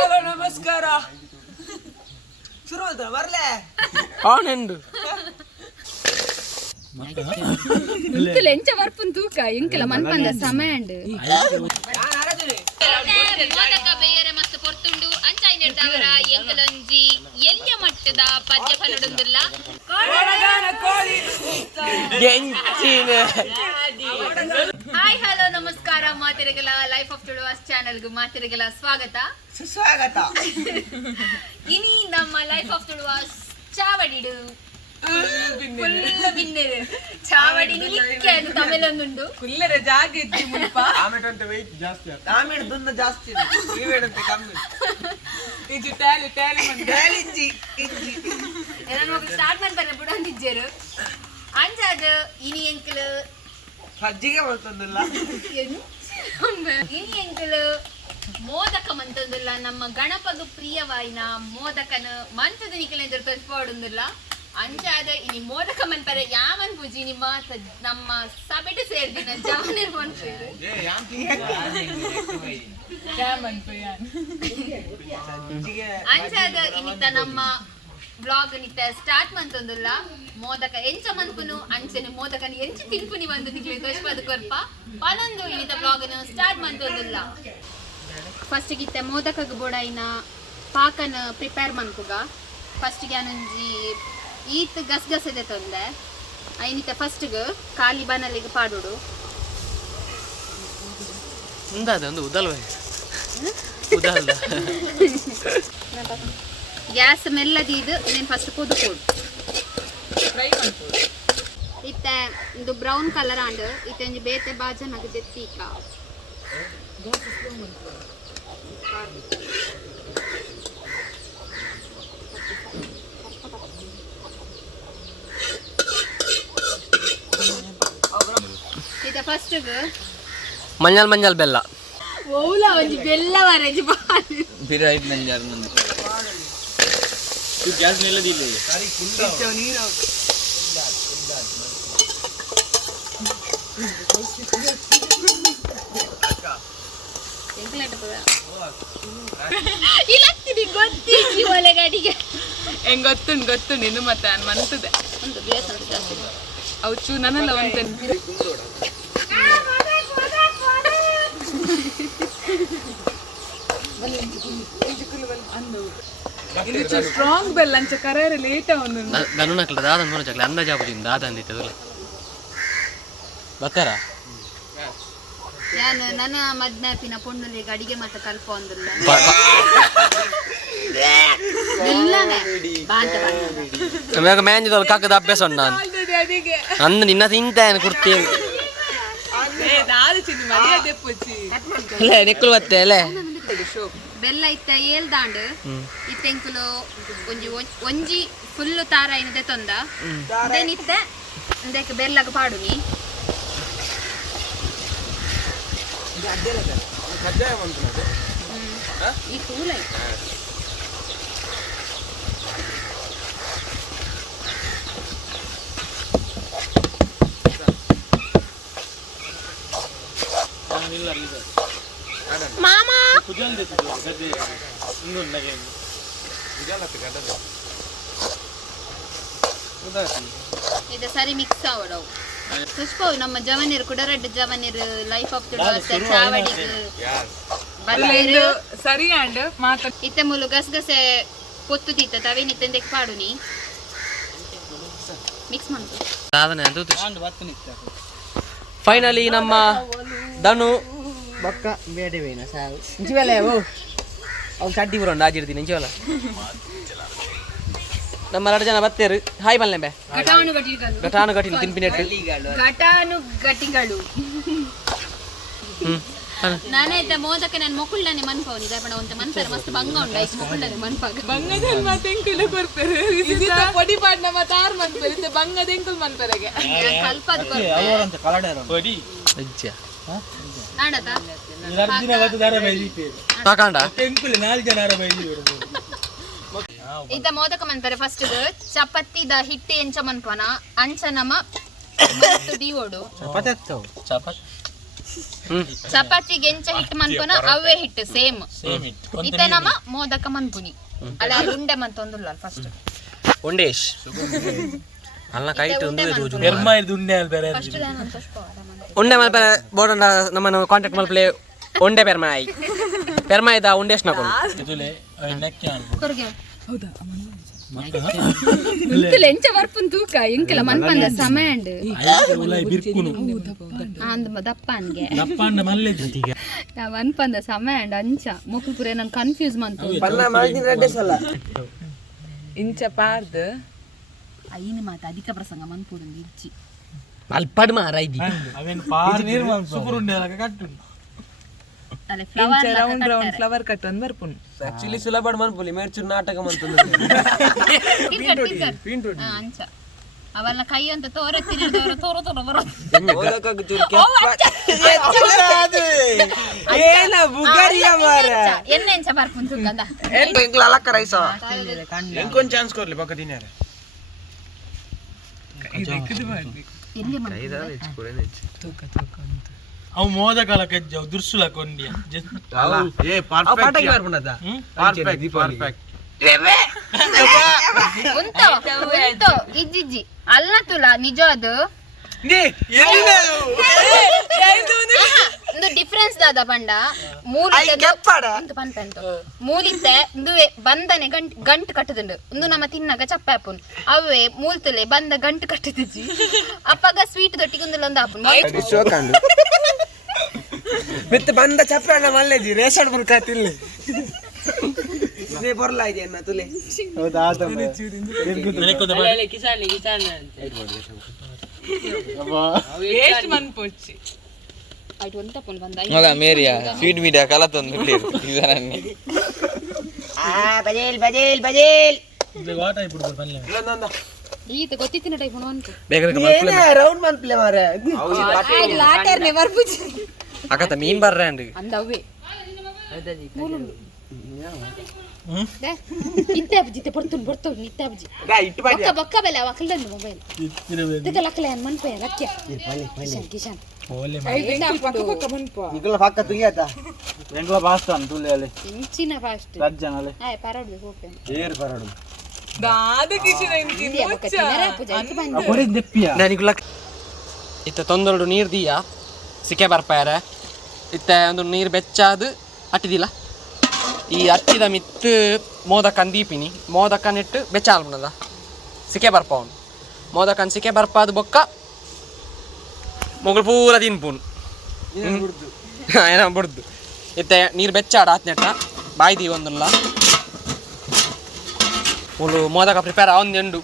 hello ನಮಸ್ಕಾರ ಶುರು ಆಯ್ತಾ ಬರ್ಲೆ ಆನೆಂಡು ಇಂಕಲ ಎಂಚ ವರ್ಪುನ್ ತೂಕ ಇಂಕಲ ಮನ್ಪಂದ ಸಮಯಂಡ್ ಮೋದಕ ಬೇಯರೆ ಮಸ್ತ್ ಪೊರ್ತುಂಡು ಅಂಚಾಯ್ನೆಡ್ದವರ ಎಂಕಲೊಂಜಿ ಎಲ್ಯ ಮಟ್ಟದ ಪದ್ಯ ಫಲಡುಂದುಲ್ಲ ಹಾಯ್ ಹಲೋ ನಮಸ್ಕಾರ ಮಾತಿರಗಲ ಲೈಫ್ ಆಫ್ ಟುಡವಾಸ್ ಚಾನೆಲ್ಗೂ ಮಾತಿರಗಲ ಸ್ವಾಗತ ಸುಸ್ವಾಗತ ಇನಿ ನಮ್ಮ ಲೈಫ್ ಆಫ್ ಟುಡವಾಸ್ ಚಾವಡಿಡು ಚಾವಡಿ ತಮಿಳೊಂದುಂಡು ಕುಲ್ಲರೆ ಜಾಗ ಇದ್ದಿ ಮುಲ್ಪ ಆಮೇಟಂತೆ ವೆಯ್ಟ್ ಜಾಸ್ತಿ ಆಮೇಟ್ ದುನ್ನ ಜಾಸ್ತಿ ಈವೇಡಂತೆ ಕಮ್ಮಿ ಇಜು ಟ್ಯಾಲಿ ಟ್ಯಾಲಿ ಮಂದಿ ಟ್ಯಾಲಿಂಜಿ ಇಂಜಿ ನಾನು ಹೋಗಿ ಸ್ಟಾರ್ಟ್ ಮಾಡ್ತಾರೆ ಬುಡಂದಿಜ್ಜರು ಅಂಜಾದ ಇನಿ ಎಂಕಲ್ ಸಜ್ಜಿಗೆ ಬರ್ತಂದಿಲ್ಲ ಇನಿ ಎಂಕಲ್ ಮೋದಕ ಮಂತಂದಿಲ್ಲ ನಮ್ಮ ಗಣಪಗ ಪ್ರಿಯವಾಯಿನ ಮೋದಕನ ಮಂತದ ನಿಕಲೆಂದ್ರೆ ತೋರಿಸ್ಬೋಡುಂದಿಲ್ಲ ಅಂಚಾದ ಇನಿ ಮೋದಕ ಮನ್ಪರೆ ಯಾಮನ್ ಪೂಜಿ ನಿಮ್ಮ ನಮ್ಮ ಸಬೆಟ್ ಸೇರ್ದಿನ ಜಾವನೇರ್ ಮನ್ಪೇರು ಅಂಚಾದ ಇನಿತ ನಮ್ಮ ಬ್ಲಾಗ್ ನಿತ್ತ ಸ್ಟಾರ್ಟ್ ಮಂತಂದಿಲ್ಲ ಮೋದಕ ಎಂಚ ಮನ್ಪುನು ಅಂಚನೆ ಮೋದಕನ ಎಂಚ ತಿನ್ಪುನಿ ಒಂದು ನಿಕ್ಲೆ ತೋರಿಸ್ಬೋದು ಕೊರ್ಪ ಪನೊಂದು ಇನಿತ ಬ್ಲಾಗನ ಸ್ಟಾರ್ಟ್ ಮಂತಂದಿಲ್ಲ ಫಸ್ಟ್ ಗಿತ್ತ ಮೋದಕಗ ಬೋಡಾಯಿನ ಪಾಕನ ಪ್ರಿಪೇರ್ ಮನ್ಪುಗ ಫಸ್ಟ್ ಗೆ ಅನೊಂಜಿ ಈತ್ ಗಸಗಸದೆ ತಂದೆ ಐನಿತ ಫಸ್ಟ್ ಖಾಲಿ ಬನಲಿಗೆ ಪಾಡೋಡು ಒಂದು ಉದಲ್ವ ಉದಲ್ದ ಗ್ಯಾಸ್ ಮೆಲ್ಲದಿದ್ದು ನೀನು ಫಸ್ಟ್ ಕುದುಕೋಡು ಫ್ರೈ ಮಾಡ್ಬೋದು ಇತ್ತ ಇದು ಬ್ರೌನ್ ಕಲರ್ ಆಂಡ್ ಇತ್ತಂಜಿ ಬೇತೆ ಬಾಜನಾಗದೆ ತೀಕ ಇತ್ತ ಫಸ್ಟ್ ಮಂಜಲ್ ಮಂಜಲ್ ಬೆಲ್ಲ ಓಲ ಒಂಜಿ ಬೆಲ್ಲ ವರಜಿ ಬಾರಿ ಬಿರೈಟ್ ಮಂಜಲ್ ಮಂಜಲ್ ಗ್ಯಾಸ್ ನೆಲ್ಲದಿಲ್ಲ ನೀರು ಇಲಕ್ತಿದಿ ಗೊತ್ತಿಜ್ಜಿ ಒಲೆಗಡಿಗೆ ಹೆಂಗ್ ಗೊತ್ತುಂಡು ಇನ್ನು ಮತ್ತೆ ನಾನು ಮನ್ತದೆ ಒಂದು ಬೇಸರ ಜಾಸ್ತಿ ಅವಚ್ಚು ನನ್ನಲ್ಲ ಒಂತೆ ಸ್ಟ್ರಾಂಗ್ ಬೆಲ್ಲ ಅಂಚ ಕರೆಯರೆ ಲೇಟ್ ಒಂದು ಗನುನಕ್ಲ ದಾದನ್ ಮನ ಚಕ್ಲ ಅಂದ ಜಾಪುಜಿಂದ ದಾದನ್ ದಿತ್ತದಲ್ಲ ಬತ್ತಾರ ನಾನು ನನ್ನ ಮದ್ನಾಪಿನ ಪೊಣ್ಣುಲಿಗೆ ಅಡಿಗೆ ಮಾತ ಕಲ್ಪ ಒಂದಿಲ್ಲ ಮೇಗ ಮೇಂಜಿದಲ್ಲ ಕಾಕದ ಅಭ್ಯಾಸ ಉಂಟು ನಾನು ಅಡಿಗೆ ಅಂದು ನಿನ್ನ ತಿಂತೇನೆ ಕುರ್ತಿ ನಾಳೆ ಚಿನ್ನ ಮರ್ಯಾದೆ ಪೂಜಿ ಅಲ್ಲೇ ನಿಕ್ಕಲು ಬತ್ತೆ ಅಲ್ಲೇ ಬೆಲ್ಲ ಇತ್ತ ಏಳ್ದಾಂಡ್ ಇತ್ತೆಂಕುಲು ಒಂಜಿ ಒಂಜಿ ಫುಲ್ಲು ತಾರ ಏನದೆ ತೊಂದ ದೆನಿತ್ತ ಅದಕ್ಕೆ ಬೆಲ್ಲಗ ಪಾಡುನಿ ಈ ಕೂಲ ಮಾಮಾ ಇದು ಸರಿ ಮಿಕ್ಸ್ ಆವಡವು ಪುಷ್ಪ ನಮ್ಮ ಜವನೀರು ಕುಡರಡ್ಡ ಜವನೀರು ಲೈಫ್ ಆಫ್ ಚಾವಡಿಗೆ ಇದು ಸರಿ ಅಂಡ್ ಮಾತ ಇತ್ತೆ ಮುಲು ಗಸಗಸೆ ಪೊತ್ತು ತೀತ ತವೇನಿತ್ತೆಂದಕ್ಕೆ ಪಾಡುನಿ ಮಿಕ್ಸ್ ಮಾಡ್ತು ಸಾಧನೆ ಅದು ಫೈನಲಿ ನಮ್ಮ ಧನು ಬಕ್ಕ ಬೇಡವೇನ ಸಾವು ಇಂಚಿವಲ್ಲ ಅವು ಚಡ್ಡಿ ಬರೋಣ ಆಜಿರ್ತೀನಿ ಇಂಚಿವಲ್ಲ ನಮ್ಮ 2 ಜನ ಬತ್ತೇರು ಹಾಯ್ ಬಲ್ಲೆಂಬೆ ಘಟಾನು ಗಟಿಲು ತಿನ್ಪಿನೆಟ್ಟು ಘಟಾನು ಗಟಿಗಳು ನಾನೈತೆ ಮೋದಕ ನನ್ನ ಮೊಕುಳ್ಳನೆ ಮನ್ಪವನಿ ದಪಣ ಒಂತ ಮನ್ಪರ ಮಸ್ತ್ ಬಂಗ ಉಂಡ ಐಸ್ ಮೊಕುಳ್ಳನೆ ಮನ್ಪಾಗ ಬಂಗದಲ್ಲಿ ಮತ್ತೆ ಎಂಕುಲು ಬರ್ತಾರೆ ಪೊಡಿ ಪಾಡ್ನ ಮತ್ತೆ ಆರು ಮನ್ಪರೆ ಇದು ಬಂಗದ ಎಂಕುಲ್ ಮನ್ಪರೆಗೆ ಕಲ್ಪದ ಬರ್ತಾರೆ ಅಜ್ಜ ನಾಡತ ತಾಕಂಡ ಇತ್ತ ಮೋದಕ ಮನ್ಪರೆ ಫಸ್ಟ್ ಚಪಾತಿದ ಹಿಟ್ಟು ಎಂಚ ಮನ್ಪನ ಅಂಚ ನಮ ತುಡಿ ಓಡು ಚಪಾತಿಗೆ ಎಂಚ ಹಿಟ್ಟು ಮನ್ಪುನ ಅವೇ ಹಿಟ್ಟು ಸೇಮ್ ಇತ್ತೆ ನಮ ಮೋದಕ ಮನ್ಪುನಿ ಅಲ್ಲ ಉಂಡೆ ಮಂತೊಂದುಲ್ಲ ಫಸ್ಟ್ ಉಂಡೇಶ್ ಅಲ್ಲ ಕೈಟ್ ಒಂದು ಫಸ್ಟ್ ಉಂಡೆ ಮಲ್ಪೆ ಬೋರ್ಡ್ ನಮ್ಮನ್ನು ಕಾಂಟ್ಯಾಕ್ಟ್ ಮಲ್ಪಲೆ ಉಂಡೆ ಪೆರ್ಮಾಯಿ ಪೆರ್ಮಾಯ್ದ ಉಂಡೇಶ್ ನಕೊಂಡು ಎಂಚ ಬರ್ಪುನ್ ತೂಕ ಇಂಕಲ ಮನ್ಪಂದ ಸಮಯಂಡ್ ದಪ್ಪನ್ಗೆ ಮನ್ಪಂದ ಸಮಯಂಡ್ ಅಂಚ ಮೊಕ್ಕು ಪುರ ನಾನು ಕನ್ಫ್ಯೂಸ್ ಮಂತು ಇಂಚ ಪಾರ್ದು ಐನು ಮಾತು ಅಧಿಕ ಪ್ರಸಂಗ ಮನ್ಪುಡು ಇಜ್ಜಿ ಅಲ್ಪಡ್ ಮಾರೈದಿ ರೌಂಡ್ ರೌಂಡ್ ಫ್ಲವರ್ ಕಟ್ ಒಂದು ಬರ್ಪುನ್ ಆಕ್ಚುಲಿ ಸುಲಭ ಮನ್ಪುಲಿ ಮೇರ್ಚೂರು ನಾಟಕ ಮಂತಂದು ಅಂಚ ಅವಲ್ಲ ಕೈ ಅಂತ ತೋರ ತಿರುಗಿದವರ ತೋರ ತೋರ ಬರೋ ಎನ್ನೆಂಚ ಬರ್ಪುನ್ ತೂಕಂದ ಎಂಕೊಂದು ಚಾನ್ಸ್ ಕೊಡ್ಲಿ ಪಕ್ಕ ದಿನ ಅವು ಮೋದಕಾಲ ಕಜ್ಜವು ದುರ್ಸುಲ ಕೊಂಡಿ ಇಜ್ಜಿಜ್ಜಿ ಅಲ್ಲ ತುಲ ನಿಜ ಅದು ಒಂದು ಡಿಫರೆನ್ಸ್ ದಾದ ಪಂಡ ಮೂಲಿತ್ತೆ ಇಂದುವೆ ಬಂದನೆ ಗಂಟು ಕಟ್ಟದುಂಡು ಒಂದು ನಮ್ಮ ತಿನ್ನಗ ಚಪ್ಪಾಪುನ್ ಅವೇ ಮೂಲ್ತಲೆ ಬಂದ ಗಂಟು ಕಟ್ಟದಿಜ್ಜಿ ಅಪ್ಪಗ ಸ್ವೀಟ್ ದೊಟ್ಟಿಗೆ ಒಂದು ಆಪುನ್ ಮತ್ತೆ ಬಂದ ಚಪ್ಪಾಣ ಮಲ್ಲೆಜಿ ರೇಷನ್ ಬರ್ಕಾತಿಲ್ಲಿ ಬರ್ಲಾ ಇದೆ ಅನ್ನ ತುಲೆ ಮೇರಿಯಾ ಸ್ವೀಟ್ ಮೀಡಿಯಾ ಕಲತೊಂದು ಈತ ಗೊತ್ತಿತ್ತಿನ ಟೈಪ್ ಅನ್ಕೋ ರೌಂಡ್ ಮನ್ಪ್ಲೆ ಮಾರೆ ಲಾಟರ್ನೆ ಬರ್ಪುಜಿ ಅಕತ ಮೀನ್ ಬರ್ರೆ ಅಂಡ್ ಅಂದವ್ವೆ ಇತ್ತೆ ಅಬ್ಜಿ ಇತ್ತೆ ಬರ್ತುನ್ ನಿತ್ತೆ ಅಬ್ಜಿ ಬಕ್ಕ ಬೆಲೆ ಅವ ಕಲ್ದಂದು ಮೊಬೈಲ್ ಇದಕ್ಕೆ ಲಕ್ಕಲೆ ಅನ್ ಮನ್ಪೆ ಲಕ್ಯ ಕಿಶನ್ ನಿಕಲ ಪಕ್ಕ ತುಗಿಯಾತ ಎಂಗ್ಲ ಫಾಸ್ಟ್ ಅನ್ ತುಲೆಲೆ ಇಂಚಿನ ಫಾಸ್ಟ್ ರಜ್ಜನಲೆ ಆಯ್ ಪರಾಡು ಹೋಗ್ತೆ ಏರ್ ಪರಾಡು ದಾದ ಕಿಶನ್ ಇಂಚಿ ಕೊಡಿ ದೆಪ್ಪಿಯ ನನಗೆ ಇತ್ತ ತೊಂದರಡು ನೀರು ದೀಯ ಸಿಕ್ಕೆ ಬರ್ಪಾರ ಇತ್ತ ಒಂದು ನೀರು ಬೆಚ್ಚಾದು ಅಟ್ಟಿದಿಲ್ಲ ಈ ಅಟ್ಟಿದ ಮಿತ್ತು ಮೋದಕನ್ ದೀಪಿನಿ ಮೋದಕನ್ ಇಟ್ಟು ಬೆಚ್ಚ ಆಲ್ಪನದ ಸಿಕ್ಕೆ ಬರ್ಪವನು ಮೋದಕನ್ ಸಿಕ್ಕೆ ಬರ್ಪಾದ ಬೊಕ್ಕ ಮೊಗಲು ಪೂರ ತಿನ್ಪುನ್ ಏನ ಬಿಡ್ದು ಇತ್ತ ನೀರು ಬೆಚ್ಚಾಡ ಆತ್ನೆಟ್ಟ ಬಾಯ್ದಿ ಒಂದಲ್ಲ ಒಂದು ಮೋದಕ ಪ್ರಿಪೇರ್ ಆವೊಂದೆಂಡು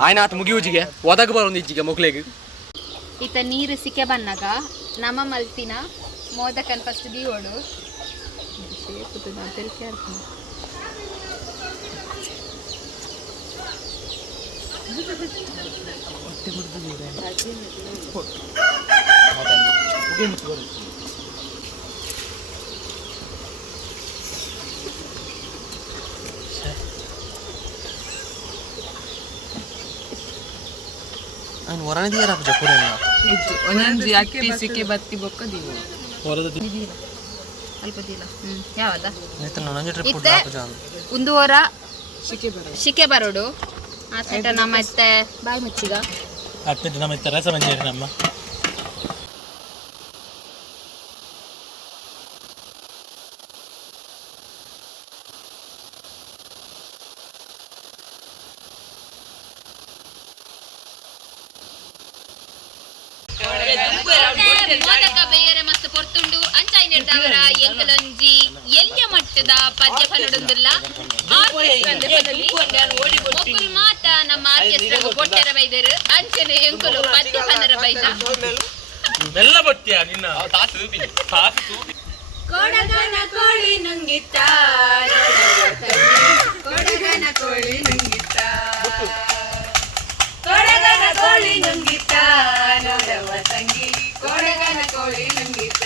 ಆಯ್ನ ಆತ ಮುಗಿಯುಜಿಗೆ ಒದಗ ಬರೋದು ಇಜ್ಜಿಗೆ ಮೊಕ್ಲೆಗೆ ಇತ್ತ ನೀರು ಸಿಕ್ಕೆ ಬನ್ನಾಗ ನಮ್ಮ ಮಲ್ತಿನ ಮೋದಕನ್ ಫಸ್ಟ್ ದೀವೋಡು ಹೊರನೆ ದಿಯಾರ ಒಂದೊಂದು ಅಕ್ಕಿ ಸಿಕ್ಕೆ ಬತ್ತಿ ಬೊಕ್ಕ ದೀವು ಅಲ್ಪ ದಿಲ್ಲ ಯಾವದ ಇತ್ತೆ ಒಂದು ವಾರ ಶಿಕೆ ಬರೋಡು ಆ ಸೆಟ ನಮ್ಮ ಇತ್ತೆ ಬಾಯಿ ಮುಚ್ಚಿಗ ಅತ್ತೆ ನಮ್ಮ ಇತ್ತ ರಸ ಬಂಜೇರಿ ನಮ್ಮ ಮೋದಕ ಬೇರೆ ಮಸ್ತ್ ಪೊರ್ತುಂಡು ಅಂಚಾಯಿ ನಿರ್ದವರ ಎಂಕಲೊಂಜಿ ಎಲ್ಯ ಮಟ್ಟದ ಪದ್ಯ ಫಲುಡುಂದಿಲ್ಲ ಮೊಕ್ಕುಲ್ ಮಾತ ನಮ್ಮ ಆರ್ಕೆಸ್ಟ್ರಾಗ ಬೊಟ್ಟೆರ ಬೈದರು ಅಂಚನೆ ಎಂಕುಲು ಪದ್ಯ ಫಲರ ಬೈದ ಬೆಲ್ಲ ಬೊಟ್ಟಿಯ ನಿನ್ನ ಕೊಡಗನ ಕೋಳಿ ನುಂಗಿತ್ತ ಕೊಡಗನ ಕೋಳಿ ನುಂಗಿತ್ತ ಕೊಡಗನ ಕೋಳಿ ನುಂಗಿತ್ತ ನೋಡವ ತಂಗಿ ಕೊಡಗನ ಕೋಳಿ ನುಂಗಿತ್ತ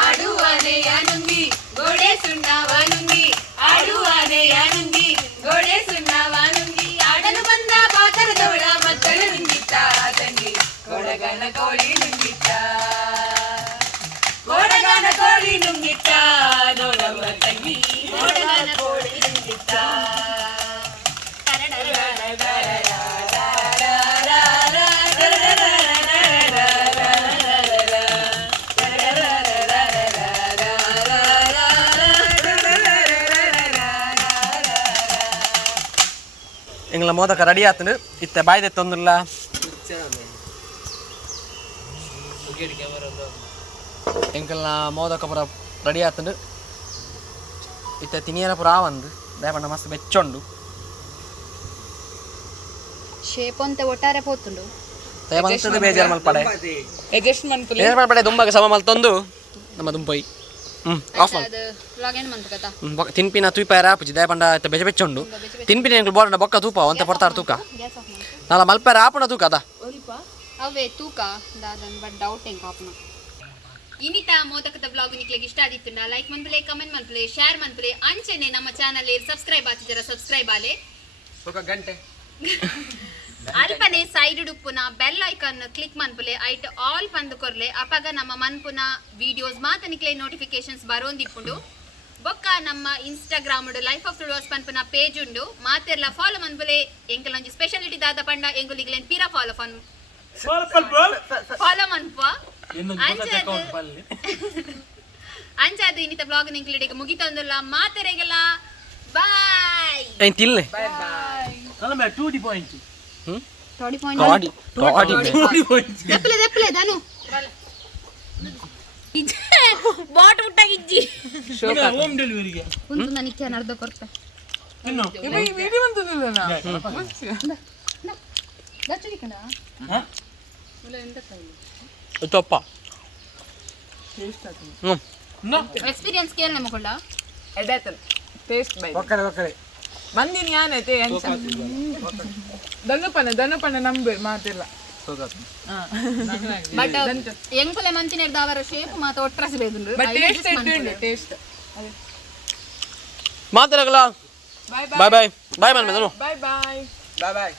ಆಡುವಾನೆಯ ನುಂಗಿ ಗೋಡೆ ಸುಣ್ಣವ ನುಂಗಿ ಆಡುವಾನೆಯ ನುಂಗಿ ಗೋಡೆ ಸುಣ್ಣವ ನುಂಗಿ ಆಡಲು ಬಂದ ಪಾತರದವಳ ಮಕ್ಕಳು ನುಂಗಿತ್ತ ತಂಗಿ ಕೊಡಗನ ಕೋಳಿ ನುಂಗಿತ್ತ ಎಂಗಳ ಮೋದಕ ರೆಡಿ ಆತಂಡು ಇತ್ತೆ ಬಾಯ್ದೆ ತೊಂದಿಲ್ಲ ಎಂಕಲ್ನ ಮೋದಕ ಪೂರ ರೆಡಿ ಆತಂಡು ಇತ್ತೆ ತಿನಿಯರ ಪೂರ ಆವಂದು ದಾಯಪಂಡ ಮಸ್ತ್ ಬೆಚ್ಚೊಂಡು ಶೇಪ್ ಅಂತ ಒಟ್ಟಾರೆ ಪೋತುಂಡು ದಯಪಂತದ ಬೇಜಾರು ಮಲ್ಪಡೆ ಅಡ್ಜಸ್ಟ್ ಮನ್ಪುಲಿ ಬೇಜಾರು ಮಲ್ಪಡೆ ದುಂಬಗೆ ಸಮ ಮಲ್ತೊಂದು ನಮ್ಮ ದುಂಪೈ ಆಫ್ ಅದು ವ್ಲಾಗ್ ಏನು ಮಂತ್ ಕಥಾ ತಿನ್ಪಿನ ತೂಪ ಆಪುಜಿ ದಯಪಂಡ ಬೆಚ್ಚ ಬೆಚ್ಚೊಂಡು ತಿನ್ಪಿನ ಎಂಕ್ಲು ಬೋರ್ಡ ಬೊಕ್ಕ ತೂಪ ಒಂತೆ ಪಡ್ತಾರ ತೂಕ ಗ್ಯಾಸ್ ಆಫ್ ಮಾಡಿ ನಾಲ ಮಲ್ಪರ ಆಪುಣ ತೂಕ ಅದ ಅವೇ ತೂಕ ದಾದನ್ ಬಟ್ ಡೌಟ್ ಹೆಂಗೆ ಆಪ್ನ ಇನ್ನಿತ ಮೋದಕದ ಬ್ಲಾಗ್ ನಿಕ್ಲೆಗೆ ಇಷ್ಟ ಆದಿತ್ತುಂಡ ಲೈಕ್ ಮನ್ಪಲೆ ಕಮೆಂಟ್ ಮನ್ಪಲೆ ಶೇರ್ ಮನ್ಪಲೆ ಅಂಚೆನೆ ನಮ್ಮ ಚಾನಲ್ ಸಬ್ಸ್ಕ್ರೈಬ್ ಆತಿದ್ದೀರ ಸಬ್ಸ್ಕ್ರೈಬ್ ಆಲೆ ಗಂಟೆ ಅಲ್ಪನೆ ಸೈಡ್ ಉಪ್ಪುನ ಬೆಲ್ ಐಕಾನ್ ಕ್ಲಿಕ್ ಮನ್ಪುಲೆ ಐಟ್ ಆಲ್ ಪಂದು ಕೊರ್ಲೆ ಅಪಗ ನಮ್ಮ ಮನ್ಪುನ ವಿಡಿಯೋಸ್ ಮಾತ ನಿಕ್ಲೆ ನೋಟಿಫಿಕೇಶನ್ಸ್ ಬರೋಂದಿಪ್ಪುಂಡು ಬೊಕ್ಕ ನಮ್ಮ ಇನ್ಸ್ಟಾಗ್ರಾಮ್ ಲೈಫ್ ಆಫ್ ಟುಡೋಸ್ ಪನ್ಪುನ ಪೇಜ್ ಉಂಡು ಮಾತೆರ್ಲ ಫಾಲೋ ಮನ್ಪುಲೆ ಎಂಕಲ್ ಒಂಜಿ ಸ್ಪೆಷಾಲಿಟಿ ದಾದ ಪಂಡ ಎಂಗುಲಿಗ್ಲೆನ್ ಪಿರಾ ಫಾಲೋ ಮನ್ಪ ಅಂಚಾದ ಇನ್ನಿತ ಬ್ಲಾಗ್ ನಿಂಕ್ಲಿಡಿಗೆ ಮುಗಿತೊಂದುಲ್ಲ ಮಾತೆರೆಗೆಲ್ಲ ಬಾಯ್ ಏನ್ ತಿನ್ಲೆ ಅಲ್ಲ 2D ಪಾಯಿಂಟ್ ಥರ್ಟಿ ಗಾಡಿ ಗಾಡಿ ದೆಪ್ಪಲೆ ದಾನು ಬಾಟ್ ಮುಟ್ಟಾಗಿಜ್ಜಿ ಹೋಮ್ ಡೆಲಿವರಿಗೆ ಒಂದು ನನಗೆ ಅರ್ಧ ಕೊರ್ಪೆ ತಿನ್ನು ಈ ವಿಡಿಯೋ ಅಂತಂದಿಲ್ಲ ನಾ ದಚ್ಚುದಿಕಣ ತಪ್ಪ ಎಕ್ಸ್ಪೀರಿಯನ್ಸ್ ಕೇಳ ನಮಗೊಂಡ ಎಡತಲ್ ಟೇಸ್ಟ್ ಬೈ ಒಕ್ಕಡೆ ಒಕ್ಕಡೆ ಬಂದಿನಿ ಯಾನೈತೆ ಅಂಚ ದನಪನ ನಂಬೆ ಮಾತಿಲ್ಲ ಬಟ್ ಎಂಕುಲೆ ಮಂಚಿನ ಅವರ ಶೇಪ್ ಮಾತ ಒಟ್ರಾಸಬೇಕು ಬಟ್ ಟೇಸ್ಟ್ ಇಟ್ಟು ಟೇಸ್ಟ್ ಮಾತಾಡಗಲ್ಲ ಬೈ ಬಾಯ್ ಬಾಯ್ ಬಾಯ್ ಮನ್ ಮೇದನು ಬೈ ಬಾಯ್ ಬಾಯ್ ಬಾಯ್